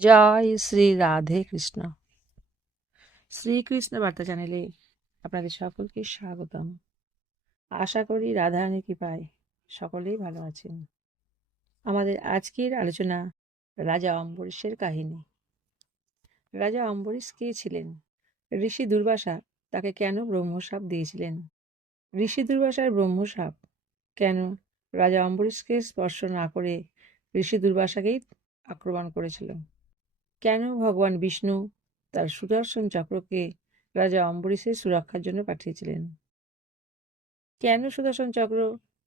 জয় শ্রী রাধে কৃষ্ণ। শ্রীকৃষ্ণ বার্তা চ্যানেলে আপনাদের সকলকে স্বাগতম। আশা করি রাধারানীর কৃপায় সকলেই ভালো আছেন। আমাদের আজকের আলোচনা রাজা অম্বরীশের কাহিনী। রাজা অম্বরীশ কে ছিলেন? ঋষি দুর্বাসা তাকে কেন ব্রহ্মসাপ দিয়েছিলেন? ঋষি দুর্বাসার ব্রহ্মসাপ কেন রাজা অম্বরীশকে স্পর্শ না করে ঋষি দুর্বাসাকেই আক্রমণ করেছিল? কেন ভগবান বিষ্ণু তার সুদর্শন চক্রকে রাজা অম্বরীশের সুরক্ষার জন্য পাঠিয়েছিলেন? কেন সুদর্শন চক্র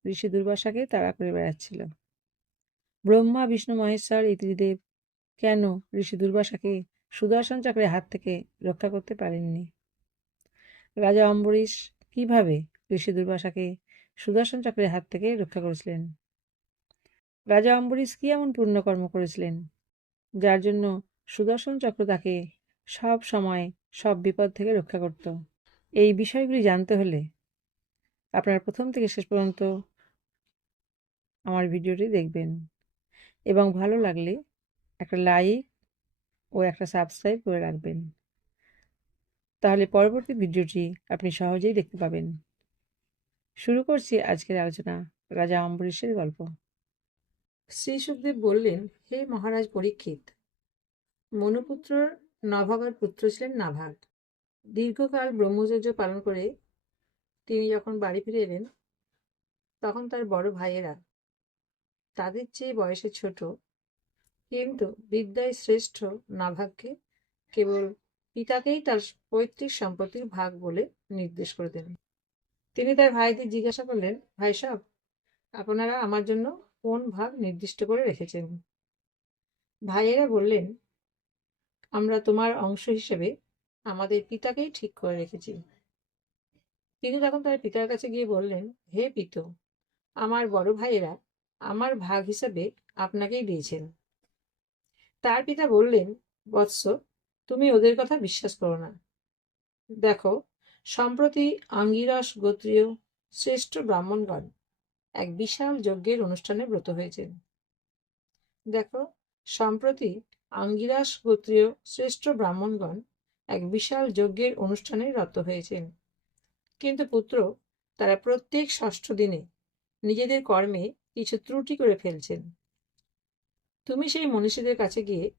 ঋষি দুর্বাসাকে তাড়া করে বেড়াচ্ছিল? ব্রহ্মা, বিষ্ণু, মহেশ্বর এই ত্রিদেব কেন ঋষি দুর্বাসাকে সুদর্শন চক্রের হাত থেকে রক্ষা করতে পারেননি? রাজা অম্বরীশ কীভাবে ঋষি দুর্বাসাকে সুদর্শন চক্রের হাত থেকে রক্ষা করেছিলেন? রাজা অম্বরীশ কি এমন পুণ্যকর্ম করেছিলেন, যার জন্য সুদর্শন চক্র তাকে সব সময় সব বিপদ থেকে রক্ষা করত। এই বিষয়গুলি জানতে হলে আপনারা প্রথম থেকে শেষ পর্যন্ত আমার ভিডিওটি দেখবেন এবং ভালো লাগলে একটা লাইক ও একটা সাবস্ক্রাইব করে রাখবেন। তাহলে পরবর্তী ভিডিওটি আপনি সহজেই দেখতে পাবেন। শুরু করছি আজকের আলোচনা রাজা অম্বরীশের গল্প। শ্রী সুখদেব বললেন, হে মহারাজ পরীক্ষিত মনুপুত্র নভাগার পুত্র ছিলেন নাভাগ। দীর্ঘকাল ব্রহ্মচর্য পালন করে তিনি যখন বাড়ি ফিরে এলেন, তখন তার বড় ভাইয়েরা তাদের চেয়ে বয়সে ছোট, কিন্তু বিদ্যায় শ্রেষ্ঠ নাভাগকে কেবল পিতাকেই তার পৈতৃক সম্পত্তির ভাগ বলে নির্দেশ করে দেন। তিনি তার ভাইদের জিজ্ঞাসা করলেন, ভাই সব, আপনারা আমার জন্য কোন ভাগ নির্দিষ্ট করে রেখেছেন? ভাইয়েরা বললেন আমরা তোমার অংশ হিসেবে আমাদের পিতাকেই ঠিক করে রেখেছি। তিনি তখন তার পিতার কাছে গিয়ে বললেন, হে পিত, আমার বড় ভাইয়েরা আমার ভাগ হিসেবে আপনাকেই দিয়েছেন। তার পিতা বললেন, বৎস, তুমি ওদের কথা বিশ্বাস করো না। দেখো, সম্প্রতি আঙ্গিরস গোত্রীয় শ্রেষ্ঠ ব্রাহ্মণগণ এক বিশাল যজ্ঞের অনুষ্ঠানে ব্রত হয়েছেন। দেখো, সম্প্রতি আঙ্গিরাস গোত্রীয় শ্রেষ্ঠ ব্রাহ্মণগণ এক বিশাল যজ্ঞের অনুষ্ঠানে রত হয়েছেন। কিন্তু পুত্র তারা প্রত্যেক ষষ্ঠ দিনে নিজেদের কর্মে কিছু ত্রুটি করে ফেলছেন। তুমি সেই মনীষীদের কাছে গিয়ে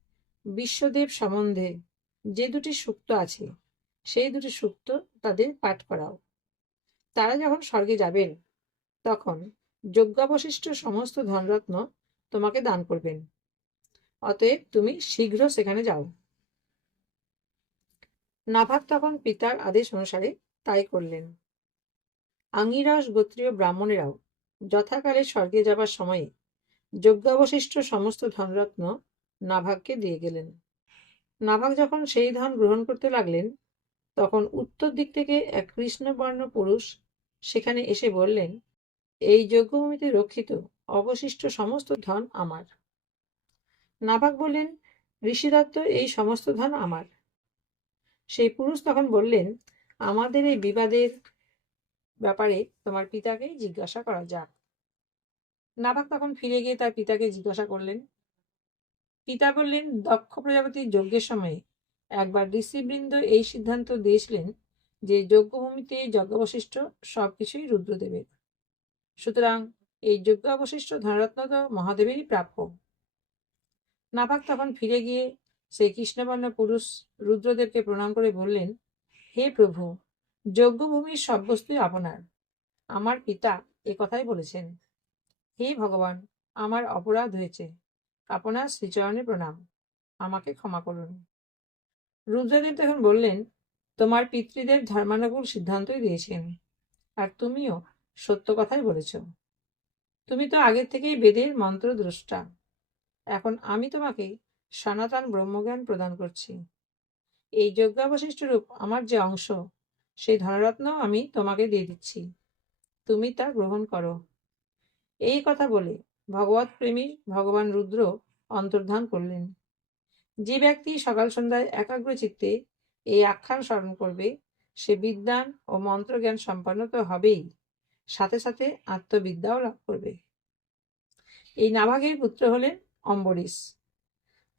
বিশ্বদেব সম্বন্ধে যে দুটি সুক্ত আছে, সেই দুটি সুক্ত তাদের পাঠ করাও। তারা যখন স্বর্গে যাবেন, তখন যজ্ঞাবশিষ্ট সমস্ত ধনরত্ন তোমাকে দান করবেন। অতএব তুমি শীঘ্র সেখানে যাও। নাভাগ তখন পিতার আদেশ অনুসারে তাই করলেন। আঙ্গিরস গোত্রীয় ব্রাহ্মণেরাও যথাকালে স্বর্গে যাবার সময়ে যজ্ঞাবশিষ্ট সমস্ত ধনরত্ন নাভাগকে দিয়ে গেলেন। নাভাগ যখন সেই ধন গ্রহণ করতে লাগলেন, তখন উত্তর দিক থেকে এক কৃষ্ণবর্ণ পুরুষ সেখানে এসে বললেন, এই যজ্ঞভূমিতে রক্ষিত অবশিষ্ট সমস্ত ধন আমার। নাভাগ বললেন ঋষিদত্ত এই সমস্ত ধন আমার। সেই পুরুষ তখন বললেন, আমাদের এই বিবাদের ব্যাপারে তোমার পিতাকেই জিজ্ঞাসা করা যাক। নাভাগ তখন ফিরে গিয়ে তার পিতাকে জিজ্ঞাসা করলেন। পিতা বললেন, দক্ষ প্রজাপতির যজ্ঞের সময় একবার ঋষিবৃন্দ এই সিদ্ধান্ত দিয়েছিলেন যে যজ্ঞভূমিতে যজ্ঞাবশিষ্ট সবকিছুই রুদ্রদেবের। সুতরাং এই যজ্ঞ অবশিষ্ট ধনরত্ন তো মহাদেবেরই প্রাপ্য। নাভাগ তখন ফিরে গিয়ে সেই কৃষ্ণবর্ণ পুরুষ রুদ্রদেবকে প্রণাম করে বললেন, হে প্রভু, যজ্ঞভূমির সব বস্তুই আপনার। আমার পিতা এ কথাই বলেছেন। হে ভগবান, আমার অপরাধ হয়েছে। আপনার শ্রীচরণে প্রণাম। আমাকে ক্ষমা করুন। রুদ্রদেব তখন বললেন, তোমার পিতৃদেব ধর্মানুকূল সিদ্ধান্তই দিয়েছেন, আর তুমিও সত্য কথাই বলেছ। তুমি তো আগের থেকেই বেদের মন্ত্র দ্রষ্টা এখন আমি তোমাকে সনাতন ব্রহ্মজ্ঞান প্রদান করছি। এই যজ্ঞাবশিষ্ট রূপ আমার যে অংশ, সেই ধনরত্ন আমি তোমাকে দিয়ে দিচ্ছি। তুমি তা গ্রহণ করো। এই কথা বলে ভগবত প্রেমী ভগবান রুদ্র অন্তর্ধান করলেন। যে ব্যক্তি সকাল সন্ধ্যায় একাগ্র চিত্তে এই আখ্যান স্মরণ করবে, সে বিদ্যান ও মন্ত্রজ্ঞান সম্পন্ন তো হবেই, সাথে সাথে আত্মবিদ্যাও লাভ করবে। এই নাভাগের পুত্র হলেন অম্বরীশ।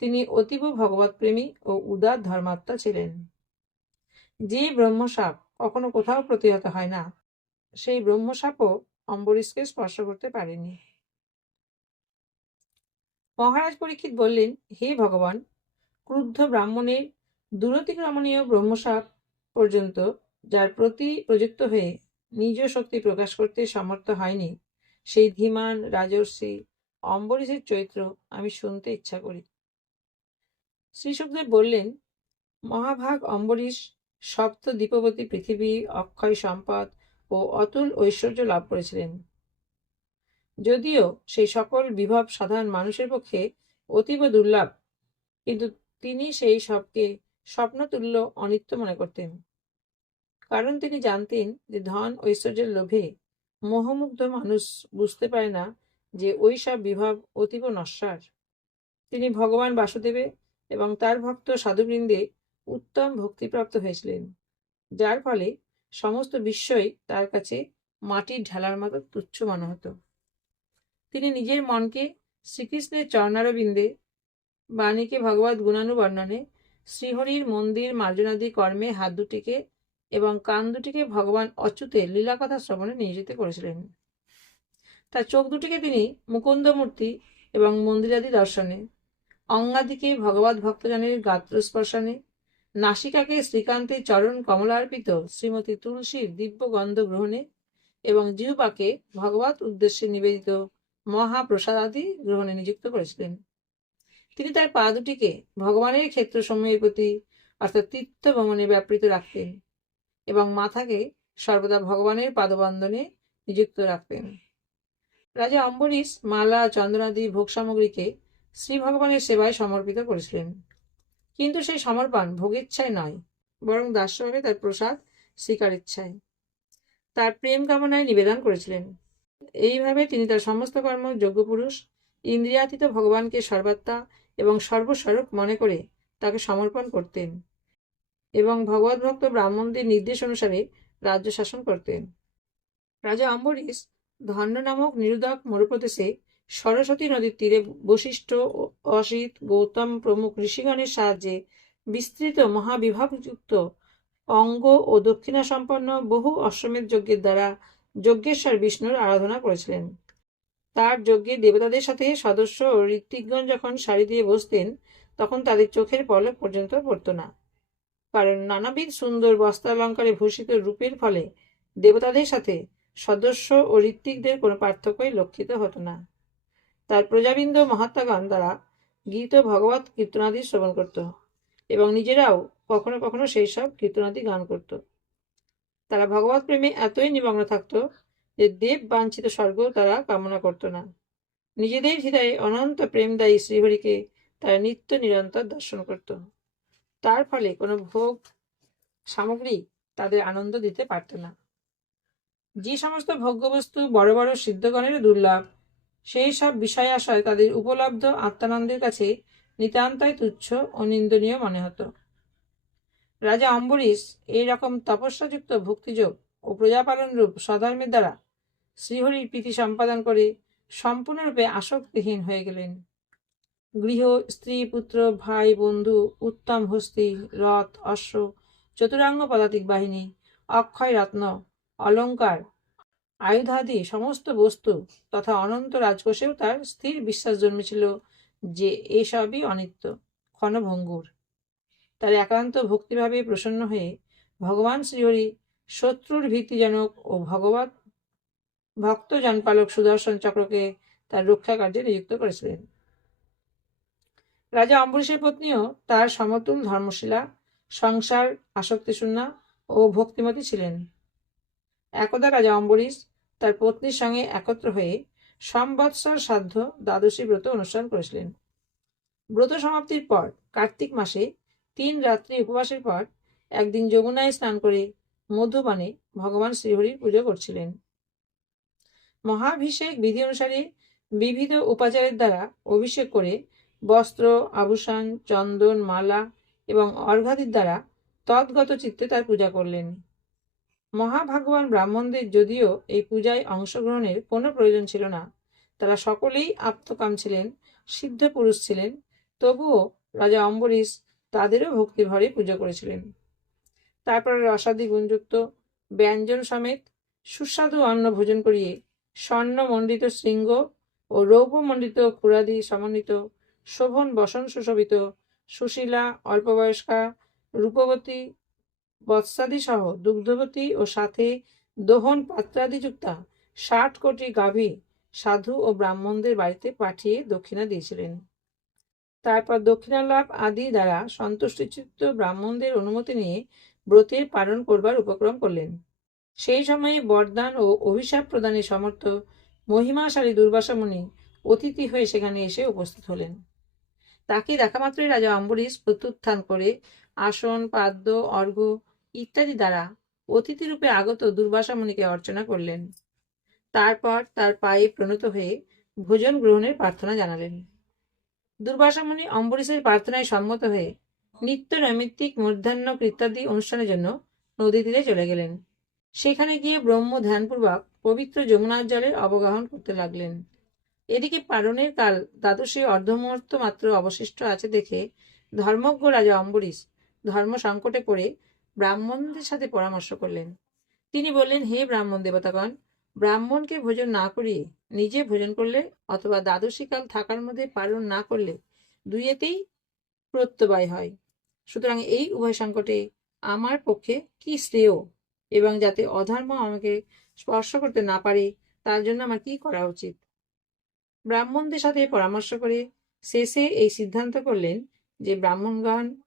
তিনি অতীব ভগবৎপ্রেমী ও উদার ধর্মাত্মা ছিলেন। যে ব্রহ্মসাপ কখনো কোথাও প্রতিহত হয় না, সেই ব্রহ্মসাপও অম্বরীশকে স্পর্শ করতে পারেনি। মহারাজ পরীক্ষিত বললেন, হে ভগবান, ক্রুদ্ধ ব্রাহ্মণের দূরতিক্রমণীয় ব্রহ্মসাপ পর্যন্ত যার প্রতি প্রযুক্ত হয়ে নিজ শক্তি প্রকাশ করতে সমর্থ হয়নি, সেই ধীমান, রাজর্ষি অম্বরীশের চরিত্র আমি শুনতে ইচ্ছা করি। শ্রী সুখদেব বললেন, মহাভাগ অম্বরীশ সপ্ত দীপবতী পৃথিবী, অক্ষয় সম্পদ ও অতুল ঐশ্বর্য লাভ করেছিলেন। যদিও সেই সকল বিভব সাধারণ মানুষের পক্ষে অতীব দুর্লভ, কিন্তু তিনি সেই সবকে স্বপ্নতুল্য অনিত্য মনে করতেন। কারণ তিনি জানতেন যে ধন ঐশ্বর্যের লোভে মোহমুগ্ধ মানুষ বুঝতে পারে না যে ওই সব বিভব অতীব নশ্বর তিনি ভগবান বাসুদেবে এবং তার ভক্ত সাধুবৃন্দে উত্তম ভক্তিপ্রাপ্ত হয়েছিলেন, যার ফলে সমস্ত বিশ্বই তার কাছে মাটির ঢালার মতো তুচ্ছ মনে হতো। তিনি নিজের মনকে শ্রীকৃষ্ণের চরণারবিন্দে বাণীকে ভগবত গুণানুবর্ণনে শ্রীহরির মন্দির মার্জনাদি কর্মে হাত দুটিকে এবং কান দুটিকে ভগবান অচ্যুতের লীলাকথা শ্রবণে নিয়োজিত করেছিলেন। তার চোখ দুটিকে তিনি মুকুন্দ মূর্তি এবং মন্দিরাদি দর্শনে। অঙ্গাদিকে ভগবত ভক্তজনের গাত্রস্পর্শনে। নাসিকাকে শ্রীকান্তের চরণ কমলার্পিত শ্রীমতী তুলসীর দিব্য গন্ধ গ্রহণে এবং জিহ্বাকে ভগবত উদ্দেশ্যে নিবেদিত মহাপ্রসাদাদি গ্রহণে নিযুক্ত করেছিলেন। তিনি তার পা দুটিকে ভগবানের ক্ষেত্র সময়ের প্রতি অর্থাৎ তীর্থ ভ্রমণে ব্যাপৃত রাখতেন এবং মাথাকে সর্বদা ভগবানের পাদবন্ধনে নিযুক্ত রাখতেন। রাজা অম্বরীশ, মালা চন্দ্রাদি ভোগ সামগ্রীকে শ্রী ভগবানের সেবায় সমর্পিত করেছিলেন। কিন্তু সেই সমর্পণ ভোগেচ্ছায় নয়, বরং দাস্যভাবে তার প্রসাদ, স্বীকার ইচ্ছায়। তার প্রেম কামনায় নিবেদন করেছিলেন। এইভাবে তিনি তার সমস্ত কর্ম, যোগ্য পুরুষ, ইন্দ্রিয়াতীত ভগবানকে সর্বাত্মা এবং সর্বস্বরূপ মনে করে তাকে সমর্পণ করতেন এবং ভগবদ্ভক্ত ব্রাহ্মণদের নির্দেশ অনুসারে রাজ্য শাসন করতেন। রাজা অম্বরীশ ধন্য নামক নিরুদক মরুপ্রদেশে সরস্বতী নদীর তীরে বশিষ্ঠ অসিত গৌতম প্রমুখ ঋষিগণের সাহায্যে বিস্তৃত মহাবিভাগযুক্ত অঙ্গ ও দক্ষিণা সম্পন্ন বহু অশ্বমেধ যজ্ঞের দ্বারা যজ্ঞেশ্বর বিষ্ণুর আরাধনা করেছিলেন। তার যজ্ঞে দেবতাদের সাথে সদস্য ও ঋত্বিকগণ যখন সারি দিয়ে বসতেন, তখন তাদের চোখের পলক পর্যন্ত পড়ত না। কারণ নানাবিধ সুন্দর বস্ত্রালঙ্কারে ভূষিত রূপের ফলে দেবতাদের সাথে সদস্য ও ঋত্বিকদের কোনো পার্থক্যই লক্ষিত হতো না। তার প্রজাবৃন্দ মহাত্মাগণ দ্বারা গীত ভগবত কীর্তনাদি শ্রবণ করত এবং নিজেরাও কখনো কখনো সেই সব কীর্তনাদি গান করত। তারা ভগবত প্রেমে এতই নিমগ্ন থাকত যে দেব বাঞ্ছিত স্বর্গ তারা কামনা করত না। নিজেদের হৃদয়ে অনন্ত প্রেমদায়ী শ্রীহরিকে তারা নিত্য নিরন্তর দর্শন করত। তার ফলে কোনো ভোগ সামগ্রী তাদের আনন্দ দিতে পারত না। যে সমস্ত ভোগ্যবস্তু বড় বড় সিদ্ধগণের দুর্লভ, সেই সব বিষয় আশয় তাদের উপলব্ধ আত্মানন্দের কাছে নিতান্তই তুচ্ছ ও নিন্দনীয় মনে হতো। রাজা অম্বরীশ এই রকম তপস্যাযুক্ত ভক্তিযোগ ও প্রজাপালন রূপ স্বধর্মের দ্বারা শ্রীহরির প্রীতি সম্পাদন করে সম্পূর্ণরূপে আসক্তিহীন হয়ে গেলেন। গৃহ, স্ত্রী, পুত্র, ভাই, বন্ধু, উত্তম হস্তি, রথ, অশ্ব, চতুরাঙ্গ পদাতিক বাহিনী অক্ষয় রত্ন অলঙ্কার, আয়ুধাদি, সমস্ত বস্তু তথা অনন্ত রাজকোষেও তার স্থির বিশ্বাস জন্মেছিল যে এসবই অনিত্য, ক্ষণভঙ্গুর। তার একান্ত ভক্তিভাবে প্রসন্ন হয়ে ভগবান শ্রীহরি শত্রুর ভীতিজনক ও ভগবত ভক্ত জনপালক সুদর্শন চক্রকে তার রক্ষা কার্যে নিযুক্ত করেছিলেন। রাজা অম্বরীশের পত্নীও তার সমতুল ধর্মশীলা, সংসার, আসক্তিশূন্যা ও ভক্তিমতী ছিলেন। একদা রাজা অম্বরীশ তার পত্নীর সঙ্গে একত্র হয়ে সম্বৎসর সাধ্য দ্বাদশী ব্রত অনুষ্ঠান করেছিলেন। ব্রত সমাপ্তির পর, কার্তিক মাসে তিন রাত্রি উপবাসের পর একদিন যমুনায় স্নান করে মধুবানে ভগবান শ্রীহরির পুজো করছিলেন। মহাভিষেক বিধি অনুসারে বিবিধ উপাচারের দ্বারা অভিষেক করে বস্ত্র, আভূষণ, চন্দন, মালা এবং অর্ঘাদির দ্বারা তদ্গত চিত্তে তার পূজা করলেন। মহাভাগবান ব্রাহ্মণদের যদিও এই পূজায় অংশগ্রহণের কোনো প্রয়োজন ছিল না। তারা সকলেই আত্মকাম ছিলেন, সিদ্ধ পুরুষ ছিলেন, তবুও রাজা অম্বরীশ তাদেরও ভক্তিভরে পুজো করেছিলেন। তারপরে রসাদি গুণযুক্ত ব্যঞ্জন সমেত সুস্বাদু অন্ন ভোজন করিয়ে স্বর্ণমণ্ডিত শৃঙ্গ ও রৌপ্যমণ্ডিত ক্ষুরাদি সমন্বিত শোভন বসন সুশোভিত সুশীলা, অল্পবয়স্কা, রূপবতী বৎসাদি সহ দুগ্ধবতী ও সাথে দোহন পাত্রাদিযুক্তা ষাট কোটি গাভী সাধু ও ব্রাহ্মণদের বাড়িতে পাঠিয়ে দক্ষিণা দিয়েছিলেন। তারপর দক্ষিণা লাভ আদি দ্বারা সন্তুষ্টিচিত্ত ব্রাহ্মণদের অনুমতি নিয়ে ব্রতের পালন করবার উপক্রম করলেন। সেই সময়ে বরদান ও অভিশাপ প্রদানে সমর্থ মহিমাশালী দুর্বাসা মুনি অতিথি হয়ে সেখানে এসে উপস্থিত হলেন। তাকে দেখা মাত্রই রাজা অম্বরীশ প্রত্যুত্থান করে আসন, পাদ্য, অর্ঘ্য ইত্যাদি দ্বারা অতিথিরূপে আগত দুর্বাসা মুনিকে অর্চনা করলেন। তারপর তার পায়ে প্রণত হয়ে ভোজন গ্রহণের প্রার্থনা জানালেন। দুর্বাসা মুনি অম্বরীশের প্রার্থনায় সম্মত হয়ে নিত্য নৈমিত্তিক মূর্ধান্য ইত্যাদি অনুষ্ঠানের জন্য নদী তীরে চলে গেলেন। সেখানে গিয়ে ব্রহ্ম ধ্যানপূর্বক পবিত্র যমুনার জলে অবগাহন করতে লাগলেন। এদিকে পালনের কাল দ্বাদশী অর্ধমুহূর্ত মাত্র অবশিষ্ট আছে দেখে ধর্মজ্ঞ রাজা অম্বরীশ ধর্ম সংকটে পড়ে ব্রাহ্মণদের সাথে পরামর্শ করলেন। তিনি বললেন, হে ব্রাহ্মণ দেবতাগণ, ব্রাহ্মণকে ভোজন না করিয়ে নিজে ভোজন করলে অথবা দ্বাদশীকাল থাকার মধ্যে পালন না করলে দুইয়েতেই প্রত্যবায় হয়। সুতরাং এই উভয় সংকটে আমার পক্ষে কি শ্রেয়? এবং যাতে অধর্ম আমাকে স্পর্শ করতে না পারে, তার জন্য আমার কি করা উচিত? ব্রাহ্মণদের সাথে পরামর্শ করে শেষে এই সিদ্ধান্ত করলেন যে, ব্রাহ্মণগণ,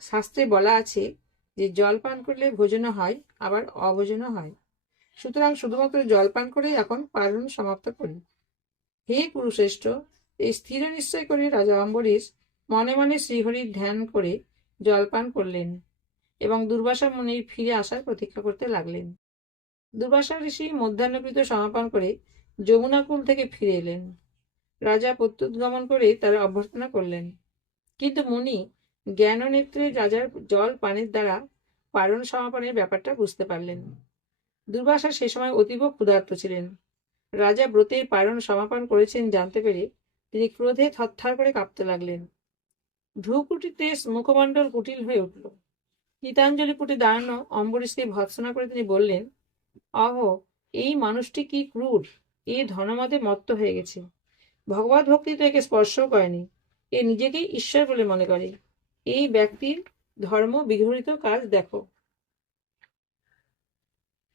শাস্ত্রে বলা আছে যে জল পান করলে ভোজনও হয়, আবার অভোজনও হয়। সুতরাং শুধুমাত্র জল পান করে এখন পালন সমাপ্ত করি। হে কুরুশ্রেষ্ঠ এই স্থির নিশ্চয় করে রাজা অম্বরীশ মনে মনে শ্রীহরির ধ্যান করে জলপান করলেন এবং দুর্বাসা মুনির ফিরে আসার প্রতীক্ষা করতে লাগলেন। দুর্বাসা ঋষি মধ্যাহ্নকৃত সমাপন করে যমুনাকুল থেকে ফিরে এলেন। রাজা প্রত্যুৎ গমন করে তার অভ্যর্থনা করলেন। কিন্তু মুনি জ্ঞান নেত্রে রাজার জল পানের দ্বারা পারণ সমাপনের ব্যাপারটা বুঝতে পারলেন। দুর্বাসা সে সময় অতীব ক্ষুধার্ত ছিলেন। রাজা ব্রতের পারণ সমাপন করেছেন জানতে পেরে তিনি ক্রোধে থরথর করে কাঁপতে লাগলেন। ভ্রুকুটিতে মুখমণ্ডল কুটিল হয়ে উঠল। গীতাঞ্জলি পুটে দাঁড়ানো অম্বরীশকে ভৎসনা করে তিনি বললেন অহ এই মানুষটি কি ক্রূর? এ ধনমদে মত্ত হয়ে গেছে। ভগবত ভক্তি তো একে স্পর্শও করেনি। এ নিজেকেই ঈশ্বর বলে মনে করে। এই ব্যক্তির ধর্ম বিঘড়িত কাজ দেখো।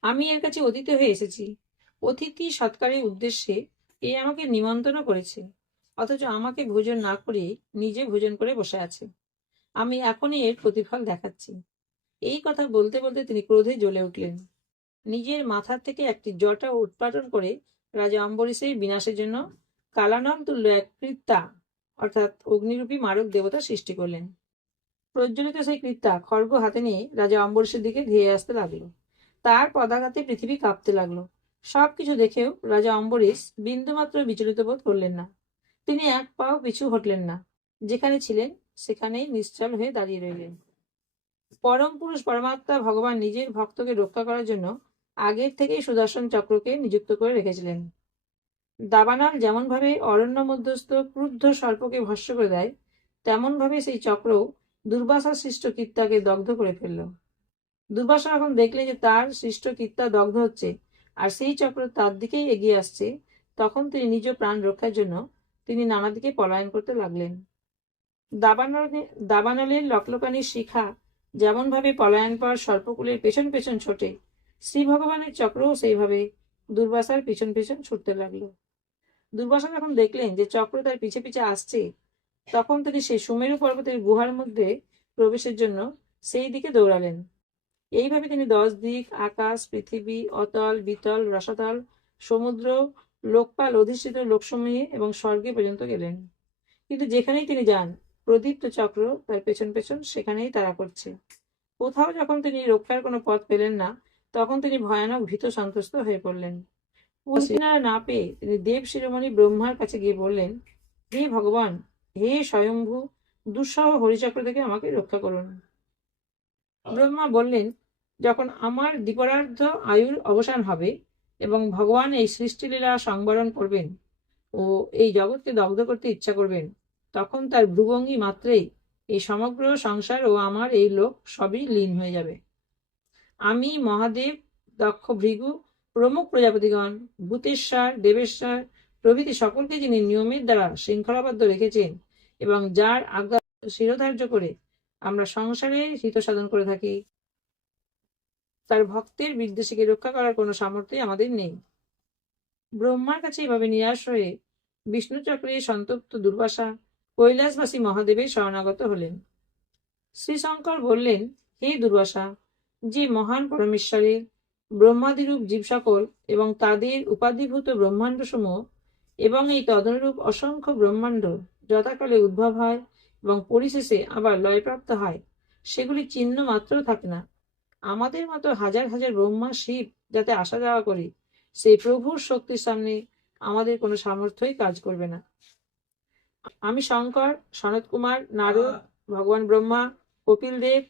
আমি এর কাছে অতিথি হয়ে এসেছি। অতিথি সৎকারের উদ্দেশ্যে এ আমাকে নিমন্ত্রণ করেছে, অথচ আমাকে ভোজন না করে নিজে ভোজন করে বসে আছে। আমি এখনই এর প্রতিফল দেখাচ্ছি। এই কথা বলতে বলতে তিনি ক্রোধে জ্বলে উঠলেন। নিজের মাথার থেকে একটি জটা উৎপাদন করে রাজা অম্বরীশের বিনাশের জন্য কালানম তুল্য এক কৃত্তা, অর্থাৎ অগ্নিরূপী মারক দেবতা সৃষ্টি করলেন। প্রজ্বলিত সেই কৃত্তা খড়গ হাতে নিয়ে রাজা অম্বরীশের দিকে ধেয়ে আসতে লাগল। তার পদাঘাতে পৃথিবী কাঁপতে লাগল। সবকিছু দেখেও রাজা অম্বরীশ বিন্দুমাত্র বিচলিত বোধ করলেন না। তিনি এক পাও পিছু হটলেন না। যেখানে ছিলেন, সেখানেই নিশ্চল হয়ে দাঁড়িয়ে রইলেন। পরম পুরুষ পরমাত্মা ভগবান নিজের ভক্তকে রক্ষা করার জন্য আগের থেকেই সুদর্শন চক্রকে নিযুক্ত করে রেখেছিলেন। দাবানল যেমনভাবে অরণ্য মধ্যস্থ ক্রুদ্ধ সর্পকে ভস্য করে দেয়, তেমনভাবে সেই চক্র দুর্বাসা সৃষ্ট কীর্তাকে দগ্ধ করে ফেলল। দুর্বাসা এখন দেখলেন যে তার সৃষ্ট কীর্তা দগ্ধ হচ্ছে, আর সেই চক্র তার দিকেই এগিয়ে আসছে, তখন তিনি নিজ প্রাণ রক্ষার জন্য তিনি নানা দিকে পলায়ন করতে লাগলেন। দাবানলে দাবানলের লকলকানির শিখা যেমনভাবে পলায়ন পাওয়ার সর্পকুলের পেছন পেছন ছোটে, শ্রী ভগবানের চক্রও সেইভাবে দুর্বাসার পিছন পিছন ছুটতে লাগল। দুর্বাসা যখন দেখলেন যে চক্র তার পিছে পিছে আসছে তখন তিনি সেই সুমেরু পর্বতের গুহার মধ্যে প্রবেশের জন্য সেই দিকে দৌড়ালেন। এইভাবে তিনি দশ দিক, আকাশ, পৃথিবী, অতল, বিতল, রসাতল, সমুদ্র, লোকপাল অধিষ্ঠিত লোকসমূহে এবং স্বর্গে পর্যন্ত গেলেন। কিন্তু যেখানেই তিনি যান, প্রদীপ্ত চক্র তার পেছন পেছন সেখানেই তারা করছে। কোথাও যখন তিনি রক্ষার কোনো পথ পেলেন না, তখন তিনি ভয়ানক ভীত সন্ত্রস্ত হয়ে পড়লেন। কুশিনারা না পেয়ে তিনি দেব শিরোমণি ব্রহ্মার কাছে গিয়ে বললেন, হে ভগবান হে স্বয়ম্ভু দুঃসহ হরিচক্র থেকে আমাকে রক্ষা করুন ব্রহ্মা বললেন যখন আমার দ্বিপরার্ধ আয়ুর অবসান হবে এবং ভগবান এই সৃষ্টিলীলা সংবরণ করবেন ও এই জগৎকে দগ্ধ করতে ইচ্ছা করবেন তখন তার ভ্রুভঙ্গি মাত্রেই এই সমগ্র সংসার ও আমার এই লোক সবই লীন হয়ে যাবে। আমি মহাদেব দক্ষ ভৃগু প্রমুখ প্রজাপতিগণ ভূতেশ্বর দেবেশ্বর প্রভৃতি সকলকে যিনি নিয়মের দ্বারা শৃঙ্খলাবদ্ধ রেখেছেন এবং যার আজ্ঞা শিরোধার্য করে আমরা সংসারে হিত সাধন করে থাকি। তার ভক্তের বিদ্বেষীকে রক্ষা করার কোনো সামর্থ্য আমাদের নেই। ব্রহ্মার কাছে এভাবে নিরাশ হয়ে বিষ্ণুচক্রে সন্তপ্ত দুর্বাসা কৈলাসবাসী মহাদেবের শরণাগত হলেন। শ্রীশঙ্কর বললেন, হে দুর্বাসা, যে মহান পরমেশ্বরের ব্রহ্মাদিরূপ জীব সকল এবং তাদের উপাধিভূত ব্রহ্মাণ্ড সমূহ এবং এই তদনুরূপ অসংখ্য ব্রহ্মাণ্ড যথাকালে উদ্ভব হয় এবং পরিশেষে আবার লয়প্রাপ্ত হয়। সেগুলি চিহ্ন মাত্র থাকে না। আমাদের মতো হাজার হাজার ব্রহ্মা শিব যাতে আসা যাওয়া করি, সেই প্রভুর শক্তির সামনে আমাদের কোনো সামর্থ্যই কাজ করবে না। আমি শঙ্কর, সনত কুমার, নারদ, ভগবান ব্রহ্মা, কপিল দেব,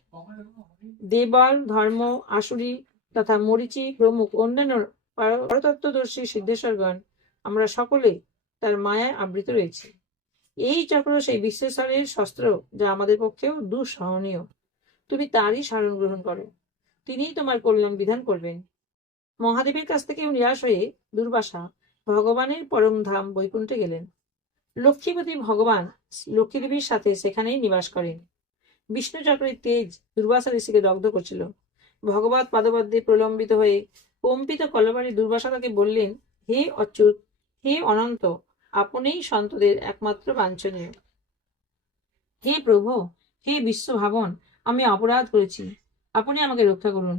দেবল, ধর্ম, আসুরি তথা মরিচি প্রমুখ অন্যান্য পার- পরতত্ত্বদর্শী সিদ্ধেশ্বরগণ, আমরা সকলে তার মায়ায় আবৃত রয়েছি। এই চক্র সেই বিশ্বেশ্বরের শস্ত্র যা আমাদের পক্ষেও দুঃসহনীয়, তুমি তারই স্মরণ গ্রহণ করো। তিনিই তোমার কল্যাণ বিধান করবেন। মহাদেবের কাছ থেকেও নিরাশ হয়ে দুর্বাসা ভগবানের পরম ধাম বৈকুণ্ঠে গেলেন। লক্ষ্মীপতি ভগবান লক্ষ্মীদেবীর সাথে সেখানেই নিবাস করেন। বিষ্ণু চক্রের তেজ দুর্বাসা ঋষিকে দগ্ধ করছিল। ভগবত পাদবদ্ধে প্রলম্বিত হয়ে কম্পিত কলবারী দুর্বাসা তাকে বললেন, হে অচ্যুত, হে অনন্ত আপনিই সন্তদের একমাত্র বাঞ্ছনীয়। হে প্রভু, হে বিশ্বভাবন, আমি অপরাধ করেছি। আপনি আমাকে রক্ষা করুন।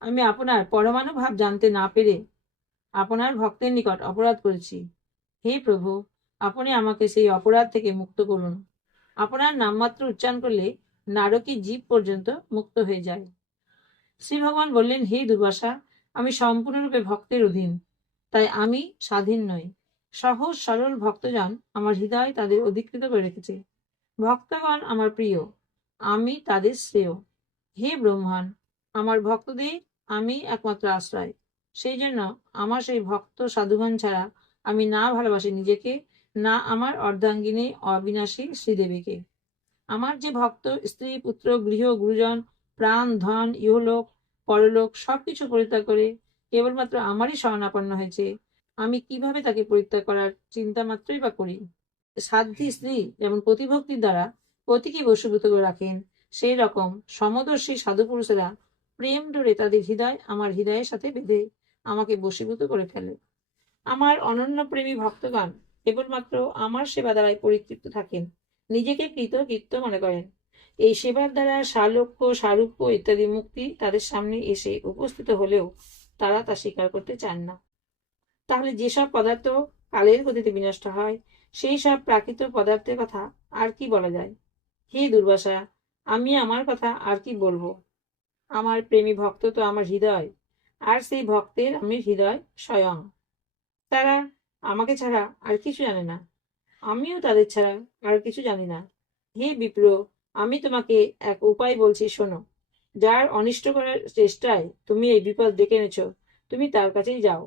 আমি আপনার পরমাণু ভাব জানতে না পেরে আপনার ভক্তের নিকট অপরাধ করেছি। হে প্রভু, আপনি আমাকে সেই অপরাধ থেকে মুক্ত করুন। আপনার নামমাত্র উচ্চারণ করলে নারকী জীব পর্যন্ত মুক্ত হয়ে যায়। শ্রী ভগবান বললেন, হে দুর্বাসা, আমি সম্পূর্ণরূপে ভক্তের অধীন, তাই আমি স্বাধীন নই। সহজ, সরল ভক্তজন আমার হৃদয় তাদের অধিকৃত করে রেখেছে। ভক্তগণ আমার প্রিয়, আমি তাদের শ্রেয়। হে ব্রহ্মাণ, আমার ভক্তদের আমি একমাত্র আশ্রয়। সেই জন্য আমার সেই ভক্ত সাধুগণ ছাড়া আমি না ভালোবাসি নিজেকে, না আমার অর্ধাঙ্গিনী অবিনাশী শ্রীদেবীকে। আমার যে ভক্ত, স্ত্রী, পুত্র, গৃহ, গুরুজন, প্রাণ, ধন, ইহলোক, পরলোক সবকিছু পরিত্যাগ করে কেবলমাত্র আমারই শরণাপন্ন হয়েছে। আমি কীভাবে তাকে পরিত্যাগ করার চিন্তা মাত্রই বা করি? সাধ্যী স্ত্রী যেমন প্রতিভক্তির দ্বারা পতিকে বশীভূত করে রাখেন সেই রকম সমদর্শী সাধু পুরুষেরা প্রেম ডোরে তাদের হৃদয় আমার হৃদয়ের সাথে বেঁধে আমাকে বশীভূত করে ফেলে। আমার অনন্য প্রেমী ভক্তগণ কেবলমাত্র আমার সেবা দ্বারাই পরিতৃপ্ত থাকেন নিজেকে কৃত মনে করেন। এই সেবার দ্বারা সালোক্য সারূপ্য ইত্যাদি মুক্তি তাদের সামনে এসে উপস্থিত হলেও তারা তা স্বীকার করতে চান না। তাহলে যেসব পদার্থ কালের গতিতে বিনষ্ট হয়, সেই সব প্রাকৃত পদার্থের কথা আর কি বলা যায়? হে দুর্বাসা, আমি আমার কথা আর কি বলব? আমার প্রেমী ভক্ত তো আমার হৃদয়, আর সেই ভক্তের আমি হৃদয় স্বয়ং। তারা আমাকে ছাড়া আর কিছু জানে না। আমিও তাদের ছাড়া আর কিছু জানি না। হে বিপ্র, আমি তোমাকে এক উপায় বলছি, শোনো। যার অনিষ্ট করার চেষ্টায় তুমি এই বিপদ ডেকে এনেছো, তুমি তার কাছেই যাও।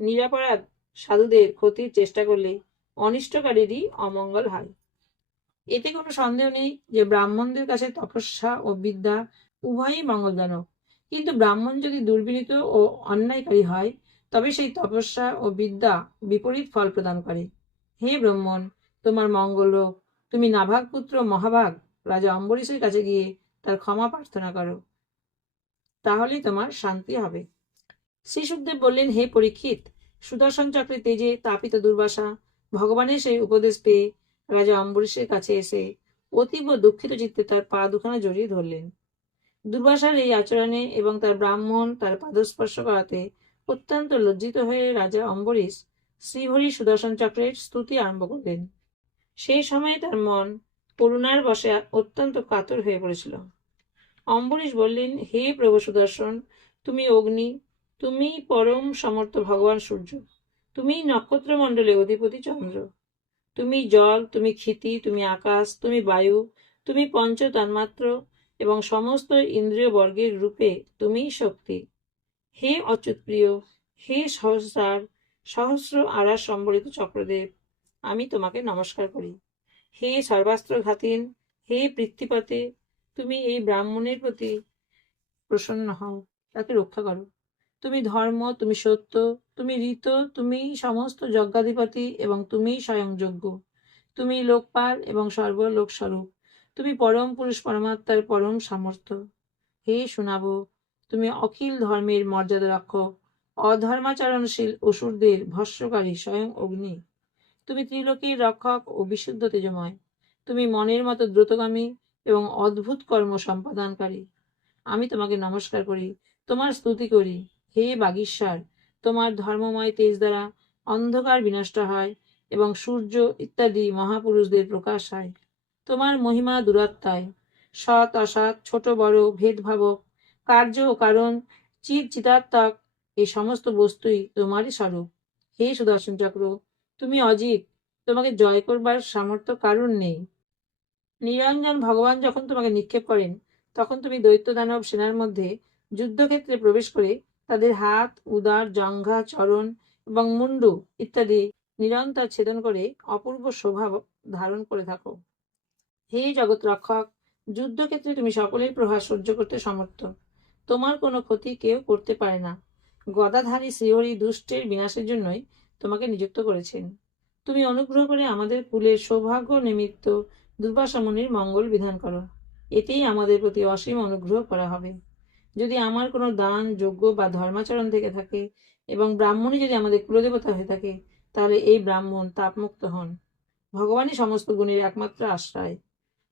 নিরাপরাধ সাধুদের ক্ষতির চেষ্টা করলে অনিষ্টকারীরই অমঙ্গল হয়। এতে কোনো সন্দেহ নেই যে ব্রাহ্মণদের কাছে তপস্যা ও বিদ্যা উভয়ই মঙ্গলজনক। কিন্তু ব্রাহ্মণ যদি দুর্বিনীত ও অন্যায়কারী হয়, তবে সেই তপস্যা ও বিদ্যা বিপরীত ফল প্রদান করে। হে ব্রাহ্মণ, তোমার মঙ্গল হোক। তুমি নাভাগ পুত্র মহাভাগ, রাজা অম্বরীশের কাছে গিয়ে তার ক্ষমা প্রার্থনা করো। তাহলেই তোমার শান্তি হবে। শ্রী সুখদেব বললেন, হে পরীক্ষিত, সুদর্শন চক্রে তেজে তাপিত দুর্বাসা, ভগবানের সেই উপদেশ পেয়ে রাজা অম্বরীশের কাছে এসে অতীব দুঃখিত চিত্তে তার পা দুখানা জড়িয়ে ধরলেন। দুর্বাসার এই আচরণে এবং তার ব্রাহ্মণ তার পাদস্পর্শ করাতে অত্যন্ত লজ্জিত হয়ে রাজা অম্বরীশ শ্রীহরি সুদর্শন চক্রের স্তুতি আরম্ভ করলেন। সেই সময়ে তার মন করুণার বসে অত্যন্ত কাতর হয়ে পড়েছিল। অম্বরীশ বললেন, হে প্রভু সুদর্শন, তুমি অগ্নি তুমি পরম সমর্থ ভগবান সূর্য। তুমি নক্ষত্রমণ্ডলে অধিপতি চন্দ্র। তুমি জল, তুমি ক্ষিতি, তুমি আকাশ, তুমি বায়ু, তুমি পঞ্চ তন্মাত্র এবং সমস্ত ইন্দ্রিয় বর্গের রূপে তুমি শক্তি। হে অচ্যুত প্রিয়, হে সহস্রার, সহস্র আড়ার সম্বলিত চক্রদেব, আমি তোমাকে নমস্কার করি। হে সর্বাস্ত্র ঘাতীন হে পৃথ্বীপতে তুমি এই ব্রাহ্মণের প্রতি প্রসন্ন হও, তাকে রক্ষা করো। তুমি ধর্ম, তুমি সত্য, তুমি ঋত, তুমি সমস্ত যজ্ঞাধিপতি এবং তুমি স্বয়ং যোগ্য তুমি লোকপাল এবং সর্বলোক স্বরূপ তুমি পরম পুরুষ পরমাত্মার পরম সামর্থ্য। হে শোনাব তুমি অখিল ধর্মের মর্যাদা রক্ষক অধর্মাচরণশীল অসুরদের ভস্যকারী স্বয়ং অগ্নি। তুমি ত্রিলোকীর রক্ষক ও বিশুদ্ধ তেজময়। তুমি মনের মতো দ্রুতগামী এবং অদ্ভুত কর্ম সম্পাদনকারী। আমি তোমাকে নমস্কার করি, তোমার স্তুতি করি। হে বাগীশ্বর, তোমার ধর্মময় তেজ দ্বারা অন্ধকার বিনষ্ট হয় এবং সূর্য ইত্যাদি মহাপুরুষদের প্রকাশ হয়। তোমার মহিমা দূরাত্মায়। সৎ, অসৎ, ছোট, বড়, ভেদভাবক, কার্য ও কারণ চির চিতাত্মক, এই সমস্ত বস্তুই তোমারই স্বরূপ। হে সুদর্শন চক্র, তুমি অজিত, তোমাকে জয় করবার সামর্থ্য কারণ নেই। নিরঞ্জন ভগবান যখন তোমাকে নিক্ষেপ করেন, তখন তুমি দৈত্য দানব সেনার মধ্যে যুদ্ধক্ষেত্রে প্রবেশ করে তাদের হাত, উদার, জঙ্ঘা, চরণ এবং মুন্ডু ইত্যাদি নিরন্তর ছেদন করে অপূর্ব শোভা ধারণ করে থাকো। হে জগৎ রক্ষক, যুদ্ধক্ষেত্রে তুমি সকলের প্রহার সহ্য করতে সমর্থ। তোমার কোনো ক্ষতি কেউ করতে পারে না। গদাধারী শ্রীহরি দুষ্টের বিনাশের জন্যই তোমাকে নিযুক্ত করেছেন। তুমি অনুগ্রহ করে আমাদের কুলের সৌভাগ্য নিমিত্ত দুর্বাসা মুনির মঙ্গল বিধান করো। এতেই আমাদের প্রতি অসীম অনুগ্রহ করা হবে। যদি আমার কোনো দান, যজ্ঞ বা ধর্মাচরণ থেকে থাকে এবং ব্রাহ্মণই যদি আমাদের কুলদেবতা হয়ে থাকে, তাহলে এই ব্রাহ্মণ তাপমুক্ত হন। ভগবানই সমস্ত গুণের একমাত্র আশ্রয়।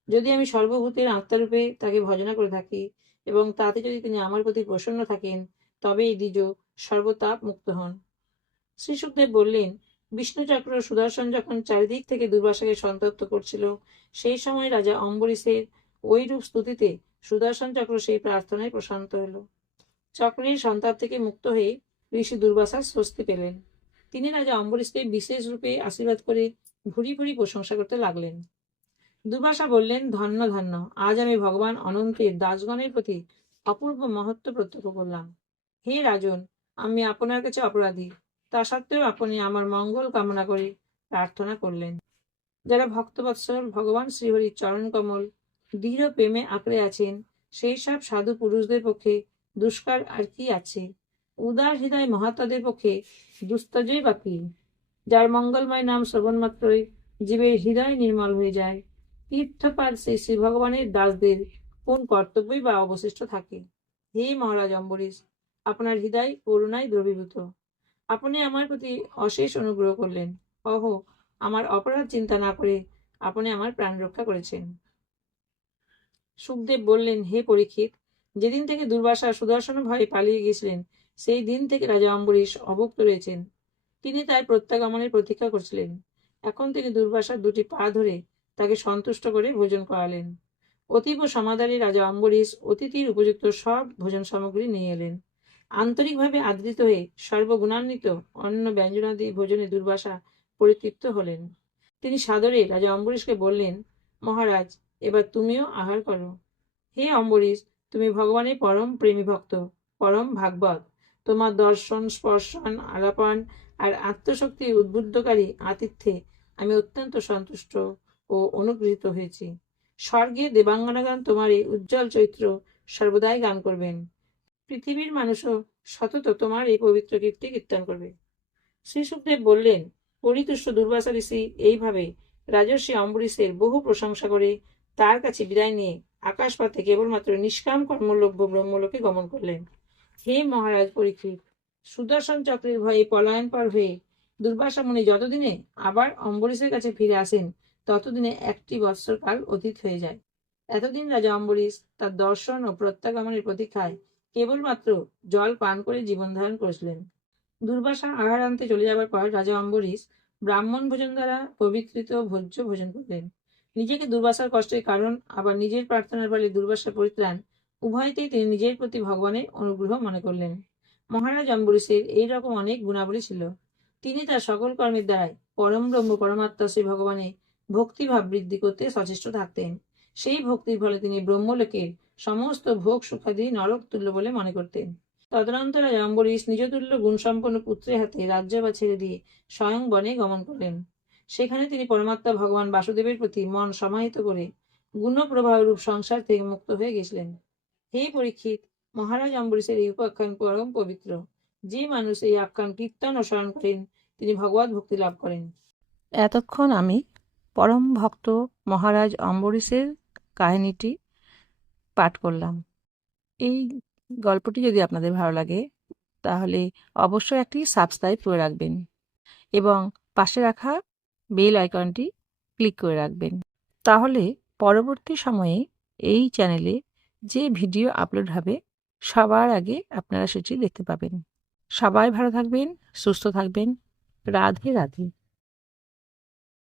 যদি আমি সর্বভূতের আত্মারূপে তাকে ভজনা করে থাকি এবং তাতে যদি তিনি আমার প্রতি প্রসন্ন থাকেন, তবে এই দ্বিজ সর্বতাপ মুক্ত হন। শ্রী সুখদেব বললেন, বিষ্ণুচক্র সুদর্শন যখন চারিদিক থেকে দুর্বাসাকে সন্তপ্ত করছিল, সেই সময় রাজা অম্বরীশের ওই রূপ স্তুতিতে সুদর্শন চক্র সেই প্রার্থনায় প্রশান্ত হল চক্রের সন্তাপ থেকে মুক্ত হয়ে ঋষি দুর্বাসা স্বস্তি পেলেন। তিনি রাজা অম্বরীশকে বিশেষ রূপে আশীর্বাদ করে ভুরি ভুরি প্রশংসা করতে লাগলেন। দুর্বাসা বললেন, ধন্য ধন্য, আজ আমি ভগবান অনন্তের দাসগণের প্রতি অপূর্ব মহত্ব প্রত্যক্ষ করলাম। হে রাজন, আমি আপনার কাছে অপরাধী। তা সত্ত্বেও আপনি আমার মঙ্গল কামনা করে প্রার্থনা করলেন। যারা ভক্তবৎসল ভগবান শ্রীহরির চরণ কমল দৃঢ় প্রেমে আঁকড়ে আছেন, সেই সব সাধু পুরুষদের পক্ষে দুষ্কার আর কি আছে? উদার হৃদয় মহাত্মাদের পক্ষে দুস্তজই বা কি? যার মঙ্গলময় নাম শ্রবণ মাত্রই জীবের হৃদয় নির্মল হয়ে যায়। তীর্থপাল সেই শ্রী ভগবানের দাসদের কোন কর্তব্যই বা অবশিষ্ট থাকে? হে মহারাজ অম্বরীশ, আপনার হৃদয় করুণায় দ্রবীভূত। আপনি আমার প্রতি অশেষ অনুগ্রহ করলেন। অহ আমার অপরাধ চিন্তা না করে আপনি আমার প্রাণ রক্ষা করেছেন। সুখদেব বললেন, হে পরীক্ষিত, যেদিন থেকে দুর্বাসা সুদর্শন ভয়ে পালিয়ে গিয়েছিলেন, সেই দিন থেকে রাজা অম্বরীশ অভুক্ত রয়েছেন। তিনি তার প্রত্যাগমনের প্রতীক্ষা করছিলেন। এখন তিনি দুর্বাসার দুটি পা ধরে তাকে সন্তুষ্ট করে ভোজন করালেন। অতীব সমাদারী রাজা অম্বরীশ অতিথির উপযুক্ত সব ভোজন সামগ্রী নিয়ে এলেন। আন্তরিকভাবে আদৃত হয়ে সর্বগুণান্বিত অন্য ব্যঞ্জনাদি ভোজনে দুর্বাসা পরিতৃপ্ত হলেন। তিনি সাদরে রাজা অম্বরীশকে বললেন, মহারাজ এবার তুমিও আহার করো। হে অম্বরীশ, তুমি ভগবানের পরম প্রেমী ভক্ত, পরম ভাগবত। তোমার দর্শন, স্পর্শন, আলাপন আর আত্মশক্তি উদ্বুদ্ধকারী আতিথ্যে আমি অত্যন্ত সন্তুষ্ট ও অনুগৃহীত হয়েছি। স্বর্গে দেবাঙ্গনাগান তোমার এই উজ্জ্বল চৈত্র সর্বদাই গান করবেন। পৃথিবীর মানুষও সতত তোমার এই পবিত্র কীর্তি কীর্তন করবে। শ্রী সুখদেব বললেন, পরিতুষ্ট দুর্বাসা ঋষি এইভাবে রাজর্ষি অম্বরীশের বহু প্রশংসা করে তার কাছে বিদায় নিয়ে আকাশপথে কেবলমাত্র নিষ্কাম কর্মলভ্য ব্রহ্মলোকে গমন করলেন। হে মহারাজ পরীক্ষিত, সুদর্শন চক্রের ভয়ে পলায়ন পার হয়ে দুর্বাসা মুনি যতদিনে আবার অম্বরীশের কাছে ফিরে আসেন, ততদিনে একটি বৎসর কাল অতীত হয়ে যায়। এতদিন রাজা অম্বরীশ তার দর্শন ও প্রত্যাগমনের প্রতীক্ষায় কেবলমাত্র জল পান করে জীবন ধারণ করেছিলেন। দুর্বাসা আহার আনতে চলে যাবার পর রাজা অম্বরীশ ব্রাহ্মণ ভোজন দ্বারা পবিত্রিত ভোজ্য ভোজন করলেন। নিজেকে দুর্বাসার কষ্টের কারণ, আবার নিজের প্রার্থনার ফলে দুর্বাসার পরিত্রাণ, উভয়তেই তিনি নিজের প্রতি ভগবানের অনুগ্রহ মনে করলেন। মহারাজ অম্বরীশের এইরকম অনেক গুণাবলী ছিল। তিনি তার সকল কর্মের দ্বারাই পরম ব্রহ্ম পরমাত্মা শ্রী ভগবানে ভক্তিভাব বৃদ্ধি করতে সচেষ্ট থাকতেন। সেই ভক্তির ফলে তিনি ব্রহ্মলোকের সমস্ত ভোগ সুখাদি নরক তুল্য বলে মনে করতেন। তদনন্তরে অম্বরীশ নিজতুল্য গুণসম্পন্ন পুত্রের হাতে রাজ্য বা ছেড়ে দিয়ে স্বয়ং বনে গমন করলেন। সেখানে তিনি পরমাত্মা ভগবান বাসুদেবের প্রতি মন সমাহিত করে গুণপ্রবাহ রূপ সংসার থেকে মুক্ত হয়ে গেছিলেন। হে পরীক্ষিত, মহারাজ অম্বরীশের এই উপাখ্যান পরম পবিত্র। যে মানুষ এই আখ্যান কীর্তন ও স্মরণ করেন, তিনি ভগবত ভক্তি লাভ করেন। এতক্ষণ আমি পরম ভক্ত মহারাজ অম্বরীশের কাহিনীটি পাঠ করলাম। এই গল্পটি যদি আপনাদের ভালো লাগে, তাহলে অবশ্যই একটি সাবস্ক্রাইব করে রাখবেন এবং পাশে রাখা বেল আইকনটি ক্লিক করে রাখবেন। তাহলে পরবর্তী সময়ে এই চ্যানেলে যে ভিডিও আপলোড হবে, সবার আগে আপনারা সেটি দেখতে পাবেন। সবাই ভালো থাকবেন, সুস্থ থাকবেন। রাধে রাধে।